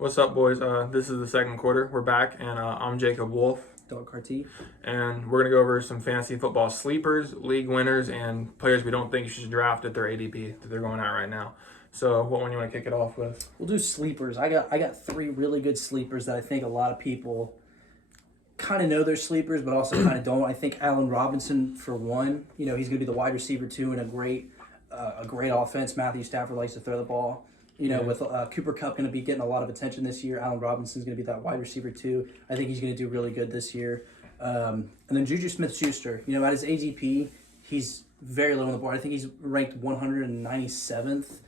What's up, boys? This is the second quarter. We're back, and I'm Jacob Wolf, Dog Carty. and we're gonna go over some fantasy football sleepers, league winners, and players we don't think you should draft at their ADP that they're going at right now. So, what one you want to kick it off with? We'll do sleepers. I got three really good sleepers that I think a lot of people kind of know they're sleepers, but also kind of don't. I think Allen Robinson for one. He's going to be the wide receiver two in a great offense. Matthew Stafford likes to throw the ball. With Cooper Kupp going to be getting a lot of attention this year, Allen Robinson's going to be that wide receiver too. I think he's going to do really good this year. And then Juju Smith-Schuster, at his ADP, he's very low on the board. I think he's ranked 197th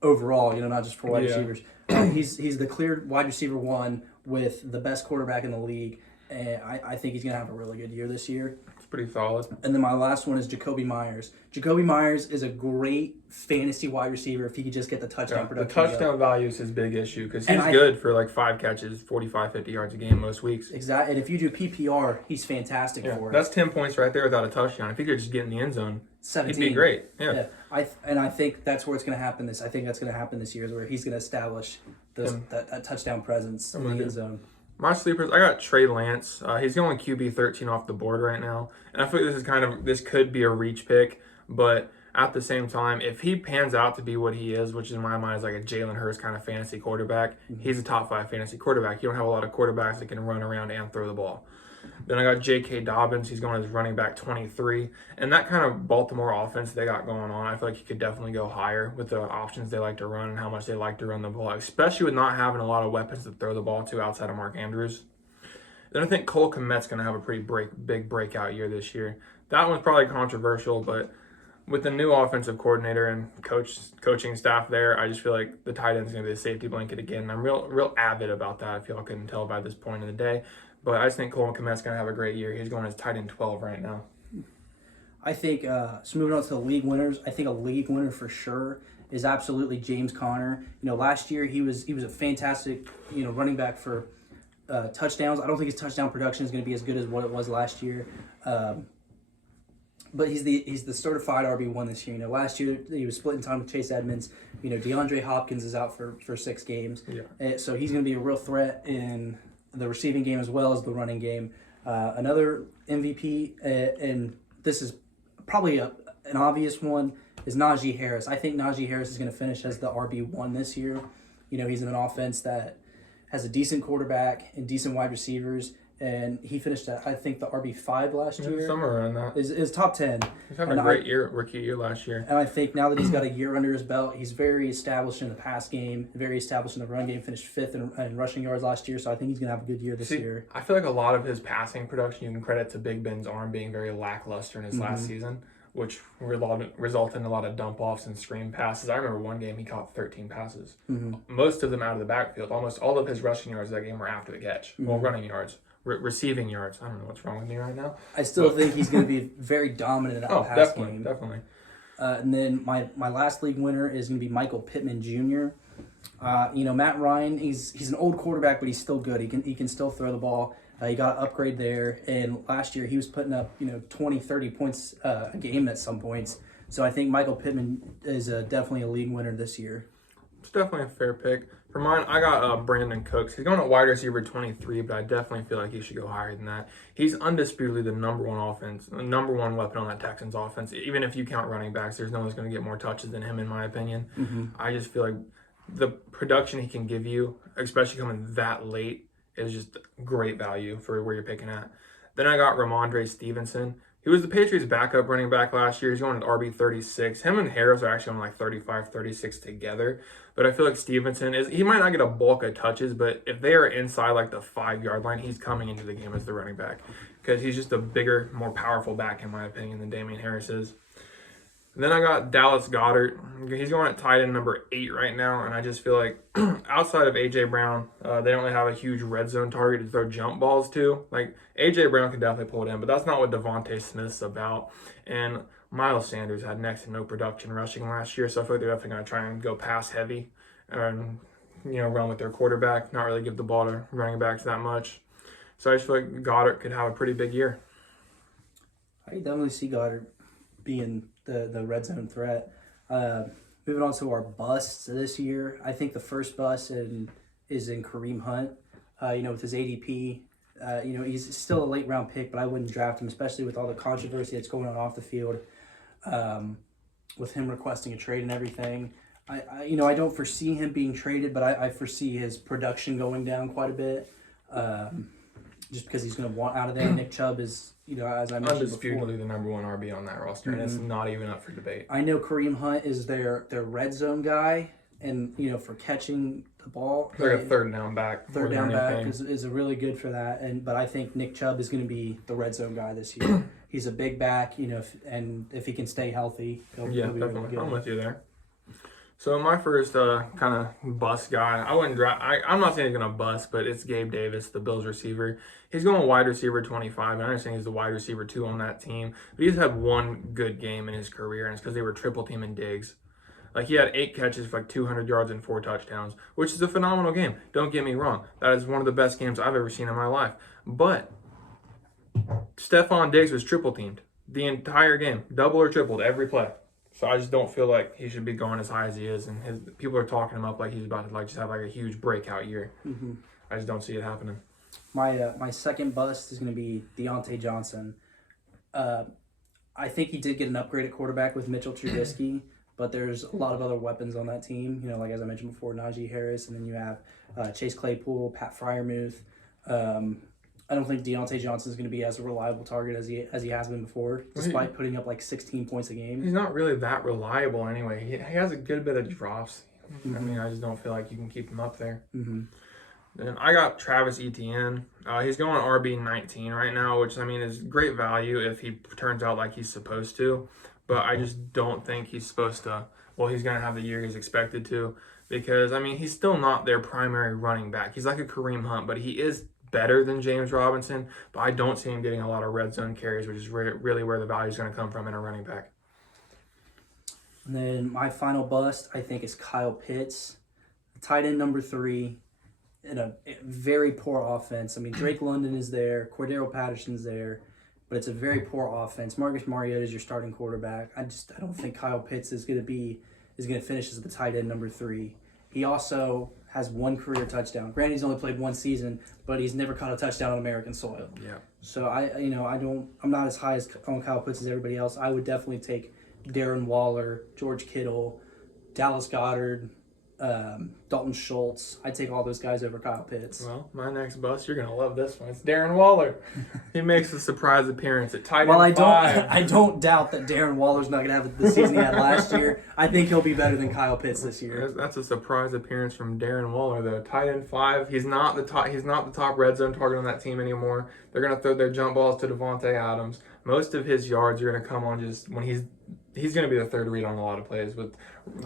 overall, not just for wide receivers. He's the clear wide receiver one with the best quarterback in the league. And I think he's going to have a really good year this year. It's pretty solid. And then my last one is Jacoby Myers. Jacoby Myers is a great fantasy wide receiver if he could just get the touchdown production. The touchdown value is his big issue because he's good for like 5 catches, 45, 50 yards a game most weeks. Exactly. And if you do PPR, he's fantastic for it. That's 10 points right there without a touchdown. If he could just get in the end zone, 17. he'd be great. Yeah. I think that's where it's going to happen. I think that's going to happen this year is where he's going to establish that touchdown presence in the end zone. My sleepers, I got Trey Lance. He's going QB 13 off the board right now, and I feel like this could be a reach pick, but at the same time, if he pans out to be what he is, which in my mind is like a Jalen Hurts kind of fantasy quarterback, he's a top 5 fantasy quarterback. You don't have a lot of quarterbacks that can run around and throw the ball. Then I got J.K. Dobbins. He's going as running back 23. And that kind of Baltimore offense they got going on, I feel like he could definitely go higher with the options they like to run and how much they like to run the ball, especially with not having a lot of weapons to throw the ball to outside of Mark Andrews. Then I think Cole Kmet's going to have a pretty big breakout year this year. That one's probably controversial, but with the new offensive coordinator and coaching staff there, I just feel like the tight end's going to be the safety blanket again. I'm real avid about that, if y'all couldn't tell by this point in the day. But I just think Cole Kmet's going to have a great year. He's going as tight end 12 right now. I think, so moving on to the league winners, I think a league winner for sure is absolutely James Conner. Last year he was a fantastic, running back for touchdowns. I don't think his touchdown production is going to be as good as what it was last year. But he's the certified RB1 this year. Last year he was splitting time with Chase Edmonds. DeAndre Hopkins is out for 6 games. Yeah. So he's going to be a real threat in the receiving game as well as the running game. Another MVP, and this is probably an obvious one, is Najee Harris. I think Najee Harris is going to finish as the RB1 this year. He's in an offense that has a decent quarterback and decent wide receivers, and he finished at, I think, the RB5 last year. Somewhere around that. Is top 10. He's having a great rookie year last year. And I think now that he's got a year under his belt, he's very established in the pass game, very established in the run game, finished 5th in rushing yards last year, so I think he's going to have a good year this year. I feel like a lot of his passing production you can credit to Big Ben's arm being very lackluster in his last season, which resulted in a lot of dump-offs and screen passes. I remember one game he caught 13 passes. Most of them out of the backfield. Almost all of his rushing yards that game were after the catch. Well, running yards. Receiving yards. I don't know what's wrong with me right now. I still think he's going to be very dominant in that pass game. Definitely. And then my last league winner is going to be Michael Pittman Jr. Matt Ryan, he's an old quarterback, but he's still good. He can still throw the ball. He got an upgrade there, and last year he was putting up 20, 30 points a game at some points. So I think Michael Pittman is definitely a league winner this year. It's definitely a fair pick. For mine, I got Brandon Cooks. He's going at wide receiver 23, but I definitely feel like he should go higher than that. He's undisputedly the number one weapon on that Texans offense. Even if you count running backs, there's no one's going to get more touches than him, in my opinion. I just feel like the production he can give you, especially coming that late, is just great value for where you're picking at. Then I got Ramondre Stevenson. He was the Patriots' backup running back last year. He's going at RB36. Him and Harris are actually on like 35, 36 together. But I feel like Stevenson he might not get a bulk of touches, but if they are inside like the 5-yard line, he's coming into the game as the running back because he's just a bigger, more powerful back, in my opinion, than Damian Harris is. And then I got Dallas Goedert. He's going at tight end number 8 right now, and I just feel like outside of A.J. Brown, they don't really have a huge red zone target to throw jump balls to. Like, A.J. Brown could definitely pull it in, but that's not what Devontae Smith's about. And Miles Sanders had next to no production rushing last year, so I feel like they're definitely going to try and go pass heavy and, run with their quarterback, not really give the ball to running backs that much. So I just feel like Goddard could have a pretty big year. I definitely see Goddard being the red zone threat. Moving on to our busts this year, I think the first bust is in Kareem Hunt. With his ADP, he's still a late round pick, but I wouldn't draft him, especially with all the controversy that's going on off the field, with him requesting a trade and everything. I don't foresee him being traded, but I foresee his production going down quite a bit, just because he's going to want out of there. Nick Chubb is, as I mentioned undisputedly the number one RB on that roster, and it's not even up for debate. I know Kareem Hunt is their red zone guy, and for catching the ball. They're a third down back. Third down back is really good for that, but I think Nick Chubb is going to be the red zone guy this year. He's a big back, if he can stay healthy, he'll be definitely. really good. I'm with you there. So my first kind of bust guy, I wouldn't draft. I'm not saying he's gonna bust, but it's Gabe Davis, the Bills receiver. He's going wide receiver 25, and I understand he's the wide receiver 2 on that team. But he's had one good game in his career, and it's because they were triple teaming Diggs. Like, he had 8 catches for 200 yards and 4 touchdowns, which is a phenomenal game. Don't get me wrong. That is one of the best games I've ever seen in my life. But Stephon Diggs was triple teamed the entire game, double or tripled every play. So I just don't feel like he should be going as high as he is, and people are talking him up like he's about to just have a huge breakout year. Mm-hmm. I just don't see it happening. My second bust is going to be Deontay Johnson. I think he did get an upgrade at quarterback with Mitchell Trubisky, but there's a lot of other weapons on that team. Like as I mentioned before, Najee Harris, and then you have Chase Claypool, Pat Freiermuth. I don't think Deontay Johnson is going to be as a reliable target as he has been before, despite putting up 16 points a game. He's not really that reliable anyway. He has a good bit of drops. Mm-hmm. I mean, I just don't feel like you can keep him up there. Mm-hmm. And I got Travis Etienne. He's going RB 19 right now, which is great value if he turns out like he's supposed to. But I just don't think he's supposed to. Well, he's going to have the year he's expected to, because he's still not their primary running back. He's like a Kareem Hunt, but he is better than James Robinson, but I don't see him getting a lot of red zone carries, which is really where the value is going to come from in a running back. And then my final bust, I think, is Kyle Pitts, tight end number 3, in a very poor offense. Drake London is there, Cordero Patterson's there, but it's a very poor offense. Marcus Mariota is your starting quarterback. I don't think Kyle Pitts is going to finish as the tight end number 3. He also has 1 career touchdown. Granted, he's only played 1 season, but he's never caught a touchdown on American soil. Yeah. So I'm not as high on Kyle Pitts as everybody else. I would definitely take Darren Waller, George Kittle, Dallas Goedert, Dalton Schultz. I'd take all those guys over Kyle Pitts. Well, my next bust, you're gonna love this one. It's Darren Waller. He makes a surprise appearance at tight end 5. I don't doubt that Darren Waller's not gonna have the season he had last year. I think he'll be better than Kyle Pitts this year. That's a surprise appearance from Darren Waller, though. Tight end 5. He's not the top red zone target on that team anymore. They're gonna throw their jump balls to Devontae Adams. Most of his yards are gonna come on just when he's going to be the third read on a lot of plays with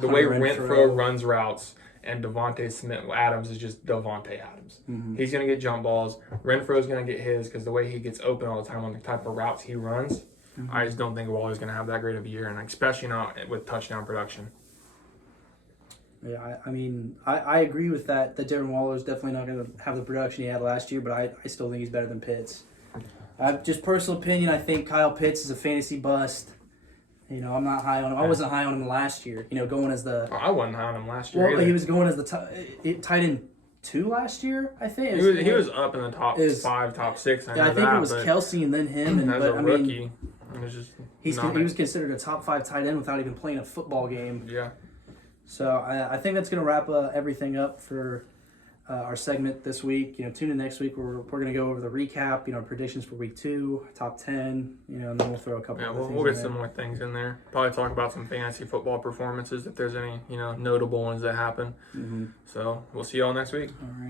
the way Renfro runs routes, and Devontae Smith Adams is just Devontae Adams. Mm-hmm. He's going to get jump balls. Renfro's going to get his because the way he gets open all the time on the type of routes he runs. Mm-hmm. I just don't think Waller's going to have that great of a year, and especially not with touchdown production. Yeah, I agree with that Darren Waller's definitely not going to have the production he had last year, but I still think he's better than Pitts. Just personal opinion, I think Kyle Pitts is a fantasy bust. I'm not high on him. I wasn't high on him last year. Going as the. I wasn't high on him last year. Well, he was going as the tight end 2 last year. I think he was up in the top 5, top 6. I think it was Kelsey and then him. And as a rookie, it was just he was considered a top 5 tight end without even playing a football game. Yeah. So I think that's going to wrap everything up for our segment this week. Tune in next week. We're going to go over the recap. Predictions for week 2, top 10. And then we'll throw a couple. Yeah, we'll get some more things in there. Probably talk about some fantasy football performances if there's any notable ones that happen. Mm-hmm. So we'll see y'all next week. All right.